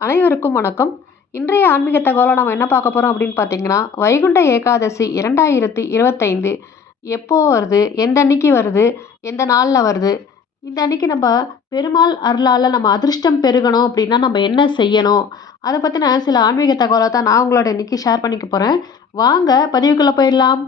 அனைவருக்கும் வணக்கம். இன்றைய ஆன்மீக தகவலை நம்ம என்ன பார்க்க போகிறோம் அப்படின்னு பார்த்தீங்கன்னா வைகுண்ட ஏகாதசி இரண்டாயிரத்தி இருபத்தைந்து எப்போ வருது எந்த அன்னைக்கு வருது எந்த நாளில் வருது? இந்த அன்னைக்கு நம்ம பெருமாள் அருளால் நம்ம அதிர்ஷ்டம் பெருகணும் அப்படின்னா நம்ம என்ன செய்யணும்? அதை பற்றின சில ஆன்மீக தகவலை தான் நான் உங்களோட இன்னைக்கு ஷேர் பண்ணிக்க போகிறேன் வாங்க பதிவுக்குள்ளே போயிடலாம்.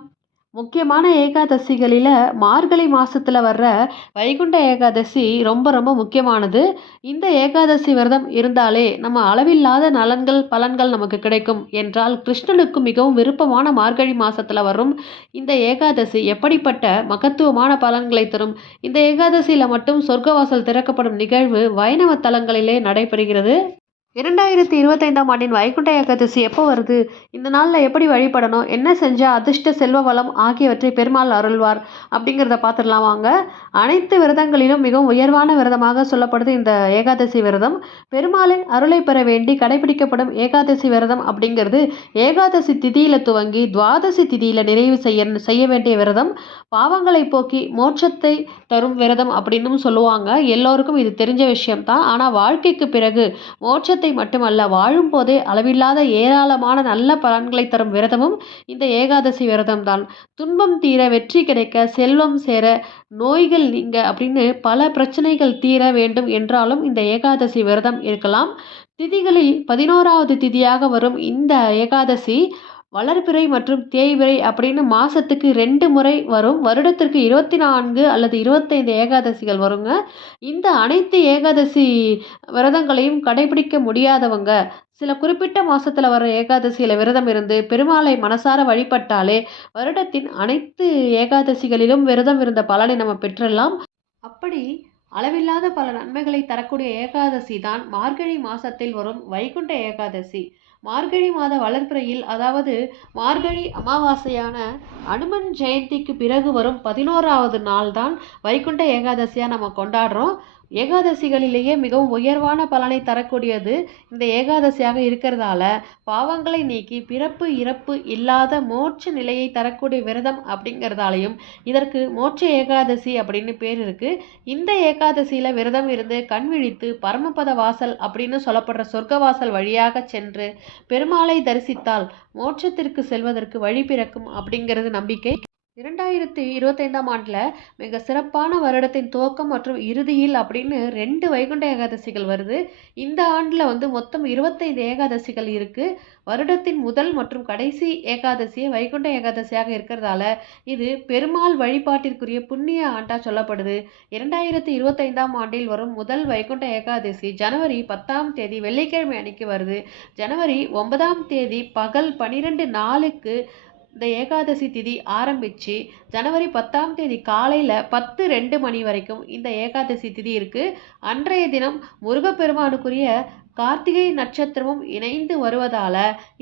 முக்கியமான ஏகாதசிகளில் மார்கழி மாதத்தில் வர்ற வைகுண்ட ஏகாதசி ரொம்ப ரொம்ப முக்கியமானது. இந்த ஏகாதசி விரதம் இருந்தாலே நம்ம அளவில்லாத நலன்கள் பலன்கள் நமக்கு கிடைக்கும் என்றால் கிருஷ்ணனுக்கு மிகவும் விருப்பமான மார்கழி மாதத்தில் வரும். இந்த ஏகாதசி எப்படிப்பட்ட மகத்துவமான பலன்களை தரும்? இந்த ஏகாதசியில் மட்டும் சொர்க்கவாசல் திறக்கப்படும் நிகழ்வு வைணவ தலங்களிலே நடைபெறுகிறது. இரண்டாயிரத்தி இருபத்தைந்தாம் ஆண்டின் வைகுண்ட ஏகாதசி எப்போ வருது? இந்த நாளில் எப்படி வழிபடணும்? என்ன செஞ்சால் அதிர்ஷ்ட செல்வ வளம் ஆகியவற்றை பெருமாள் அருள்வார்? அப்படிங்கிறத பார்த்துடலாம் வாங்க. அனைத்து விரதங்களிலும் மிகவும் உயர்வான விரதமாக சொல்லப்படுது இந்த ஏகாதசி விரதம். பெருமாளின் அருளை பெற வேண்டி கடைபிடிக்கப்படும் ஏகாதசி விரதம் அப்படிங்கிறது ஏகாதசி திதியில் துவங்கி துவாதசி திதியில் நிறைவு செய்ய செய்ய வேண்டிய விரதம். பாவங்களை போக்கி மோட்சத்தை தரும் விரதம் அப்படின்னும் சொல்லுவாங்க. எல்லோருக்கும் இது தெரிஞ்ச விஷயம்தான். ஆனால் வாழ்க்கைக்கு பிறகு மோட்ச துன்பத்தை மட்டுமல்ல வாழும் போதே அளவில்லாத ஏராளமான நல்ல பலன்களை தரும் விரதமும் இந்த ஏகாதசி விரதம் தான் துன்பம் தீர வெற்றி கிடைக்க செல்வம் சேர நோய்கள் நீங்க அப்படின்னு பல பிரச்சனைகள் தீர வேண்டும் என்றாலும் இந்த ஏகாதசி விரதம் இருக்கலாம். திதிகளில் பதினோராவது திதியாக வரும் இந்த ஏகாதசி வளர்பிறை மற்றும் தேய்பிறை அப்படின்னு மாதத்துக்கு ரெண்டு முறை வரும். வருடத்திற்கு இருபத்தி நான்கு அல்லது இருபத்தைந்து ஏகாதசிகள் வருங்க. இந்த அனைத்து ஏகாதசி விரதங்களையும் கடைபிடிக்க முடியாதவங்க சில குறிப்பிட்ட மாதத்தில் வர ஏகாதசியில் விரதம் இருந்து பெருமாளை மனசார வழிபட்டாலே வருடத்தின் அனைத்து ஏகாதசிகளிலும் விரதம் இருந்த பலனை நம்ம பெற்றெல்லாம் அப்படி அளவில்லாத பல நன்மைகளை தரக்கூடிய ஏகாதசி தான் மார்கழி மாதத்தில் வரும் வைகுண்ட ஏகாதசி. மார்கழி மாத வளர்ப்பிறையில் அதாவது மார்கழி அமாவாசையான அனுமன் ஜெயந்திக்கு பிறகு வரும் பதினோராவது நாள் தான் வைகுண்ட ஏகாதசியாக நம்ம கொண்டாடுறோம். ஏகாதசிகளிலேயே மிகவும் உயர்வான பலனை தரக்கூடியது இந்த ஏகாதசியாக இருக்கிறதால பாவங்களை நீக்கி பிறப்பு இறப்பு இல்லாத மோட்ச நிலையை தரக்கூடிய விரதம் அப்படிங்கிறதாலையும் இதற்கு மோட்ச ஏகாதசி அப்படின்னு பேர் இருக்குது இந்த ஏகாதசியில் விரதம் இருந்து கண் விழித்து பரமபத வாசல் அப்படின்னு சொல்லப்படுற சொர்க்கவாசல் வழியாக சென்று பெருமாளை தரிசித்தால் மோட்சத்திற்கு செல்வதற்கு வழி பிறக்கும் அப்படிங்கிறது நம்பிக்கை. இரண்டாயிரத்தி இருபத்தைந்தாம் ஆண்டில் மிக சிறப்பான வருடத்தின் துவக்கம் மற்றும் இறுதியில் அப்படின்னு ரெண்டு வைகுண்ட ஏகாதசிகள் வருது. இந்த ஆண்டில் வந்து மொத்தம் இருபத்தைந்து ஏகாதசிகள் இருக்குது வருடத்தின் முதல் மற்றும் கடைசி ஏகாதசி வைகுண்ட ஏகாதசியாக இருக்கிறதால இது பெருமாள் வழிபாட்டிற்குரிய புண்ணிய ஆண்டாக சொல்லப்படுது. இரண்டாயிரத்தி இருபத்தைந்தாம் ஆண்டில் வரும் முதல் வைகுண்ட ஏகாதசி ஜனவரி பத்தாம் தேதி வெள்ளிக்கிழமை அன்னைக்கு வருது. ஜனவரி ஒன்பதாம் தேதி பகல் பனிரெண்டு நாளுக்கு இந்த ஏகாதசி திதி ஆரம்பித்து ஜனவரி பத்தாம் தேதி காலையில் பத்து ரெண்டு மணி வரைக்கும் இந்த ஏகாதசி திதி இருக்குது அன்றைய தினம் முருகப்பெருமானுக்குரிய கார்த்திகை நட்சத்திரமும் இணைந்து வருவதால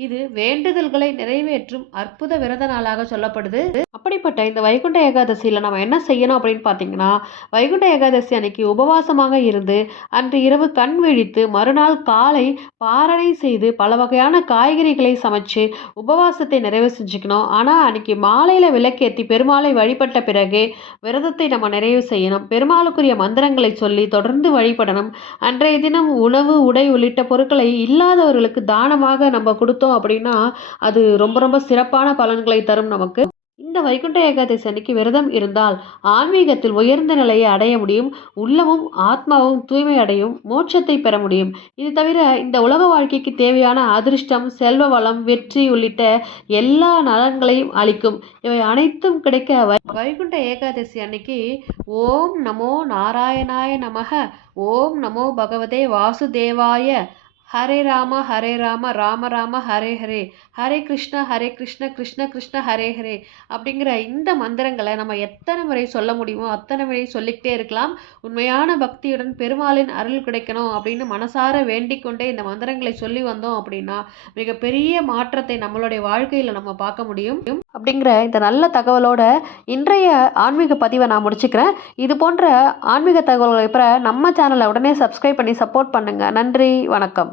இது வேண்டுதல்களை நிறைவேற்றும் அற்புத விரத நாளாக சொல்லப்படுது. அப்படிப்பட்ட இந்த வைகுண்ட ஏகாதசியில் நம்ம என்ன செய்யணும் அப்படின்னு பார்த்தீங்கன்னா வைகுண்ட ஏகாதசி அன்னைக்கு உபவாசமாக இருந்து அன்று இரவு கண் விழித்து மறுநாள் காலை பாரணை செய்து பல வகையான காய்கறிகளை சமைச்சு உபவாசத்தை நிறைவு செஞ்சுக்கணும். ஆனால் அன்னைக்கு மாலையில் விளக்கேற்றி பெருமாளை வழிபட்ட பிறகு விரதத்தை நம்ம நிறைவு செய்யணும். பெருமாளுக்குரிய மந்திரங்களை சொல்லி தொடர்ந்து வழிபடணும். அன்றைய தினம் உணவு உடை உள்ளிட்ட பொருட்களை இல்லாதவர்களுக்கு தானமாக நம்ம கொடுத்தோம் அப்படின்னா அது ரொம்ப ரொம்ப சிறப்பான பலன்களை தரும் நமக்கு. இந்த வைகுண்ட ஏகாதசி அன்னைக்கு விரதம் இருந்தால் ஆன்மீகத்தில் உயர்ந்த நிலையை அடைய முடியும் உள்ளமும் ஆத்மாவும் தூய்மை அடையும் மோட்சத்தை பெற முடியும். இது தவிர இந்த உலக வாழ்க்கைக்கு தேவையான அதிர்ஷ்டம் செல்வ வளம் வெற்றி உள்ளிட்ட எல்லா நலன்களையும் அளிக்கும். இவை அனைத்தும் கிடைக்க வைகுண்ட ஏகாதசி அன்னைக்கு ஓம் நமோ நாராயணாய நமக. ஓம் நமோ பகவதே வாசுதேவாய. ஹரே ராம ஹரே ராம ராம ராம ஹரே ஹரே. ஹரே கிருஷ்ண ஹரே கிருஷ்ண கிருஷ்ண கிருஷ்ண ஹரே ஹரே. அப்படிங்கிற இந்த மந்திரங்களை நம்ம எத்தனை முறை சொல்ல முடியுமோ அத்தனை முறை சொல்லிக்கிட்டே இருக்கலாம். உண்மையான பக்தியுடன் பெருமாளின் அருள் கிடைக்கணும் அப்படின்னு மனசார வேண்டிக் கொண்டே இந்த மந்திரங்களை சொல்லி வந்தோம் அப்படின்னா மிகப்பெரிய மாற்றத்தை நம்மளுடைய வாழ்க்கையில் நம்ம பார்க்க முடியும். அப்படிங்கிற இந்த நல்ல தகவலோட இன்றைய ஆன்மீக பதிவை நான் முடிச்சுக்கிறேன். இது போன்ற ஆன்மீக தகவல்களை பெற நம்ம சேனலை உடனே சப்ஸ்கிரைப் பண்ணி சப்போர்ட் பண்ணுங்கள் நன்றி வணக்கம்.